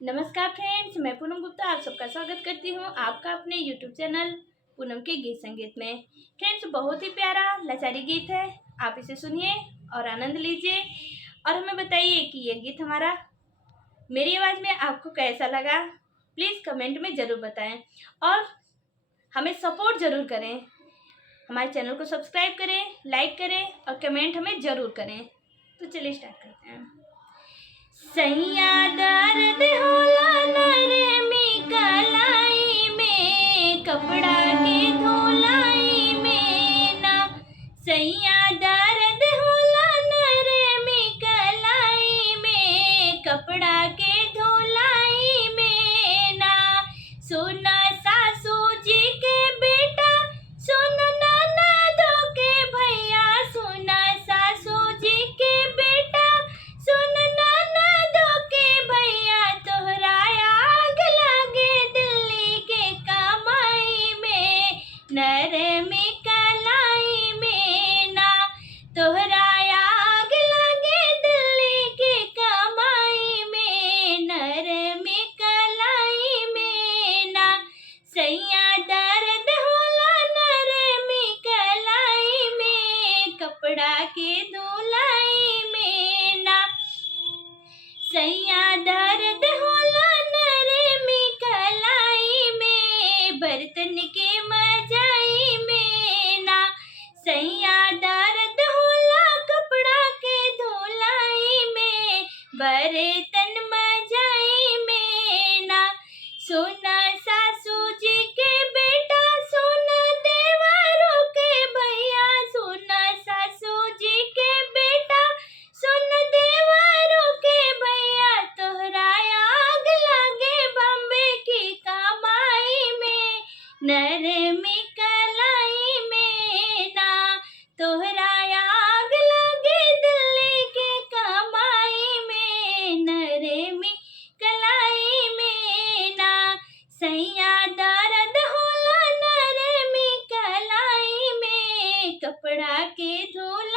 नमस्कार फ्रेंड्स, मैं पूनम गुप्ता आप सबका स्वागत करती हूँ आपका अपने यूट्यूब चैनल पूनम के गीत संगीत में। फ्रेंड्स, बहुत ही प्यारा लाचारी गीत है, आप इसे सुनिए और आनंद लीजिए और हमें बताइए कि ये गीत हमारा मेरी आवाज़ में आपको कैसा लगा। प्लीज़ कमेंट में ज़रूर बताएं और हमें सपोर्ट ज़रूर करें। हमारे चैनल को सब्सक्राइब करें, लाइक करें और कमेंट हमें ज़रूर करें। तो चलिए स्टार्ट करते हैं। सैया दर्द होला नरमी कलाई में, कपड़ा के धोलाई में ना। सैया दर्द होला नरमी कलाई में, कपड़ा के धोलाई में ना। सोना सासू जी के बेटा, सोना ननदों के भैया, सोना सासू जी के बेटा, सोना ननदों के भैया। तोहरा आग लगे दिल्ली के कमाई में, नरमी कलाई में ना। तोहरा आग लगे दिल्ली के कमाई में, नरमी कलाई में ना। सैया दर्द होला नरमी कलाई में, कपड़ा के धुलाई में ना। सैया दर्द होला नरमी कलाई में, बर्तन के मजाई में ना। सैया दर्द होला कपड़ा के धुलाई में, बर्तन मजाई में ना। सोना सासू जी के बेटा, सोना देवरों के भैया, सोना सासू जी के बेटा, सोना देवरों के भैया। तोहरा आग लगे बम्बे की कमाई में, नरमी कलाई में ना। तोहरा आग लगे दिल्ली के कमाई में, नरमी कलाई में ना। सैया दर्द होला नरमी कलाई में, कपड़ा के धुलाई